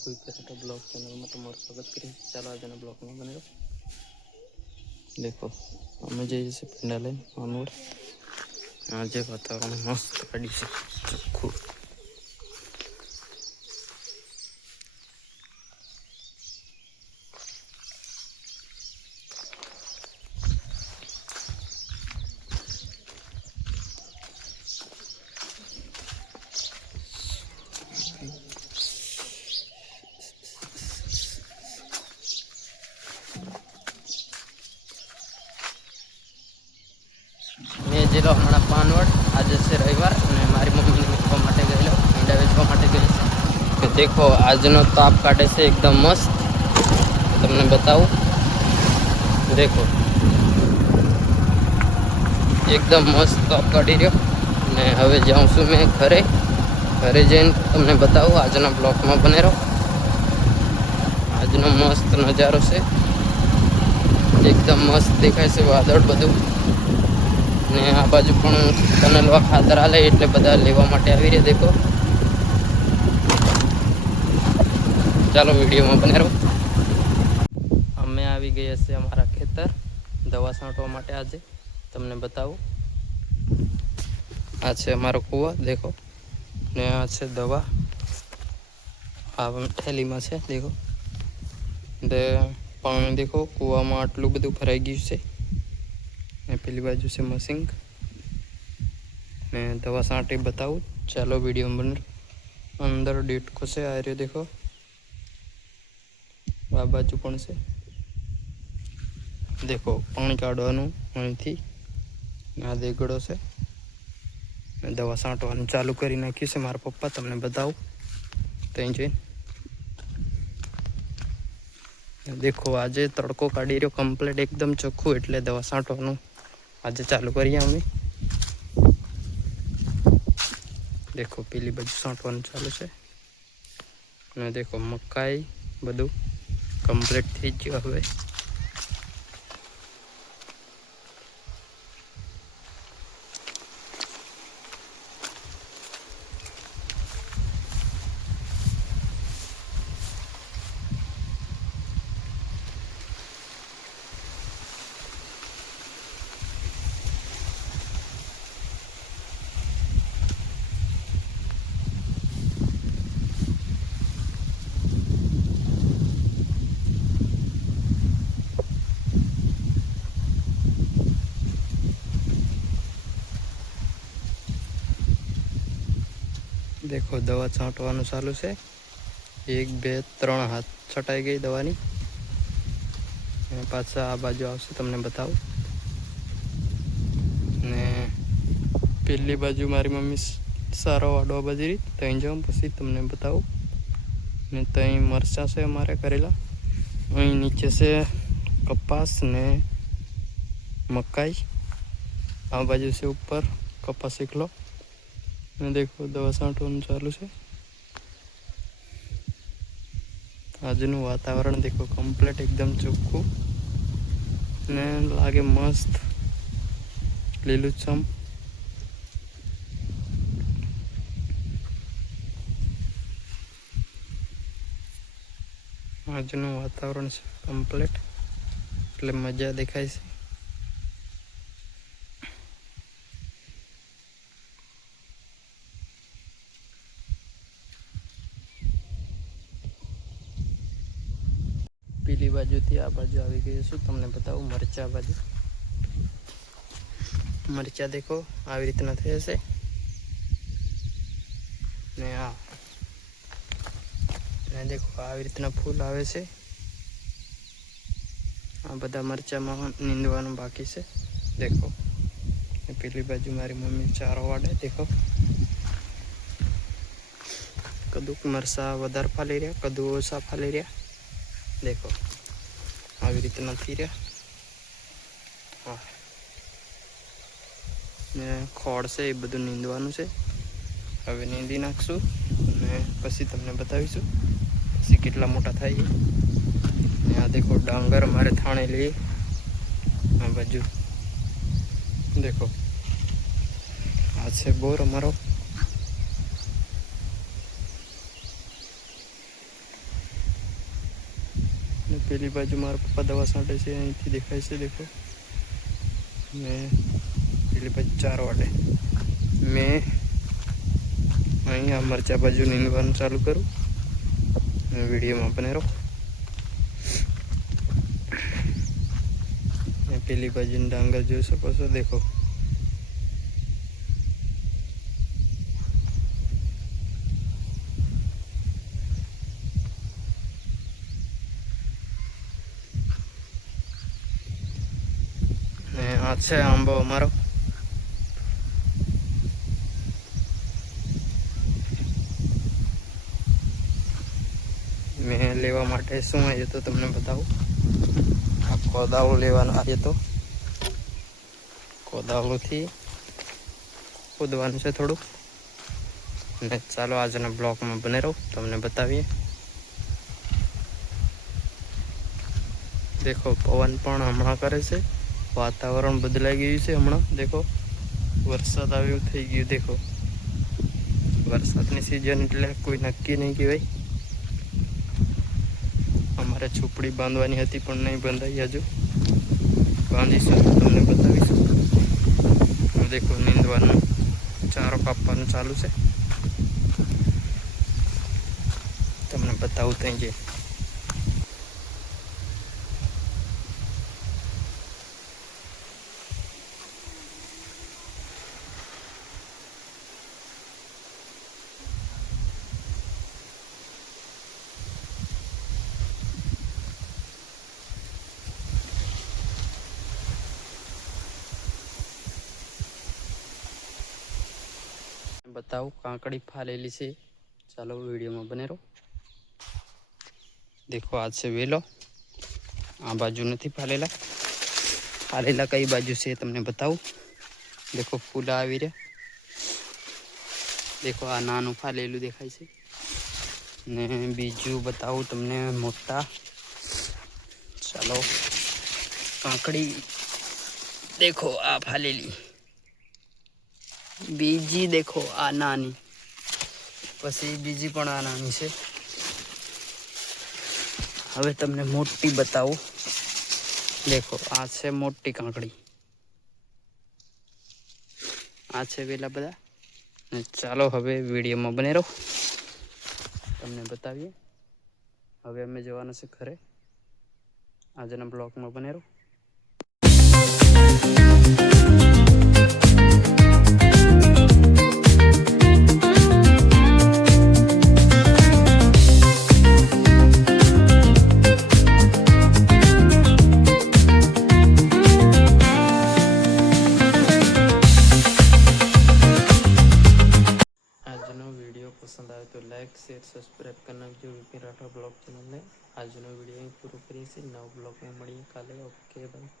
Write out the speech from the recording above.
कोई तो blog channel में तुम्हारा स्वागत करें। चलो आज ब्लॉग में बने रहो। देखो हमें जैसे पिंडाल मानोड़ आज वातावरण मस्त काढ़ी से चोख्खू। मैं जिला हमारा पानवड़ आज से रविवार ने मारी मम्मी ने मीठवा माटे गયેલો ईंडा वेचवा माटे गई છે। तो देखो આજનો તાપ કાઢે છે एकदम मस्त। તમને बताऊं देखो एकदम मस्त ताप काढ़ी रह्यो ने हवे जाऊं छुं मैं घरे। घरे जईने તમને बताऊं આજના બ્લોગમાં બને રહો। આજનો મસ્ત નજારો છે एकदम मस्त देखाय છે વાદળ બધું ने आ बाजू पण कनलवा खातर आले एटले बधा लेवा माटे आवी रह्या। देखो चलो वीडियो में बने रहो। अमे आवी गया से अमारा खेतर दवा छांटवा माटे। आज तमने बताऊं आ छे अमारो कूवा देखो ने आ छे दवा आ थैली में छे। देखो दे पानी देखो कूवा में आटलू बधुं भराई गयुं छे। पेली बाजू से मशीन ने दवा छांटी बताऊं। चलो वीडियो में बन अंदर डेटको से आ रही देखो आ बाजू पण से देखो पानी काढ़वानुं अहींथी आ देगड़ो से दवा छांटवानुं चालू करी नाख्युं छे मारा पप्पा। तमने बताऊं तई जोईने देखो आज तड़को काढ़ी रह्यो कम्प्लीट एकदम चोख्खुं एटले दवा छांटवानुं आज चालू करिए अमे। देखो पीली बाजू छांटवानुं चालू छे ने देखो मकाई बधुं कम्प्लीट थई गयुं। हवे देखो दवा छांटवानुं चालू छे। 1 2 3 हाथ छटाई गई दवानी। पाछा आ बाजू आवशे तमने बताऊं ने पेली बाजू मारी मम्मी सारो वाडवा बाजरी तई जाऊं पछी तमने बताऊं ने तई मरचा से अमारे करेला। अहीं नीचे से कपास ने मकाई आ बाजू से ऊपर कपास एकलो ने देखो दवा छांटवानुं चालू छे। આજનું વાતાવરણ देखो कम्प्लीट एकदम ચોખ્ખું ने लागे मस्त લીલુંછમ। આજનું વાતાવરણ છે કમ્પ્લીટ એટલે મજા દેખાય છે। पीली बाजू थी आ बाजू आई गई छू। तमने बताऊं मरचा बाजू मरचा देखो આવી રીતના થઈ છે ને ने देखो આવી રીતના फूल आवे છે। आ बधा मरचा में नींदवानुं बाकी है। देखो पीली बाजू मारी मम्मी चारो वाड़े। देखो कदुक मरचा वधारे फाली रह्या कदू ओछा फाली रह्या। देखो આવી રીતના થઈ રહ્યા ને ખોડ છે એ બધું નીંદવાનું છે। હવે નીંદી નાખશું ને પછી તમને બતાવીશું પછી કેટલા મોટા થાય। ને આ देखो डांगर हमारे थाने लिए आ बाजू देखो आ છે બોર અમારો પેલી બાજુ મારા પપ્પા દવા છાંટે છે, અહીંથી દેખાય છે દેખો. ને પેલી બાજુ 4 વાટે મેં અહીંયા મરચા બાજુ નીંદવાનું ચાલુ કરું. વિડીયોમાં બને રહો. પેલી બાજુની ડાંગર જોઈ શકો છો દેખો. ને આ છે આંબો અમારો. મેં લેવા માટે શું આવ્યો તો તમને બતાવું. આ કોદાળો લેવાનો આવ્યો તો. કોદાળોથી ખોદવાનું છે થોડું. ને ચાલો આજના બ્લોકમાં બને રહો, તમને બતાવીએ. દેખો પવન પણ હમણાં કરે છે, વાતાવરણ બદલાઈ ગયું છે હમણાં. દેખો વરસાદ આવ્યું થઈ ગયું. દેખો વરસાદની સિઝન એટલે કોઈ નક્કી નહીં કહેવાય. અમારે ઝૂંપડી બાંધવાની હતી પણ નહીં બંધાઈ. હજુ બાંધીશું તો તમને બતાવીશું. દેખો નીંદવાનું, ચારો કાપવાનું ચાલુ છે. તમને બતાવું ત્યાં જે બતાવું. કાંકડી ફાલેલી છે. ચાલો વિડીયોમાં બને રહો. દેખો આ છે વેલો. આ બાજુ નથી ફાલેલા. ફાલેલા કઈ બાજુ છે તમને બતાવું. દેખો ફૂલ આવી રહ્યા. દેખો આ નાનું ફાલેલું દેખાય છે. ને બીજું બતાવું તમને મોટા. ચાલો કાંકડી દેખો આ ફાલેલી. બીજી દેખો આ નાની. પછી બીજી પણ આ નાની છે. હવે તમને મોટી બતાવું. દેખો આ છે મોટી કાંકડી. આ છે વેલા બધા. ને ચાલો હવે વિડીયોમાં બને રહો, તમને બતાવીએ. હવે અમે જવાના છે ઘરે. આજના બ્લોગમાં બને રહો. पसंद आए तो लाइक शेयर सब्सक्राइब करना जो विपिन राठौर ब्लॉग चैनल है। आज वीडियो पूरा करिए नव ब्लॉग में मिलिए काले। Okay bye.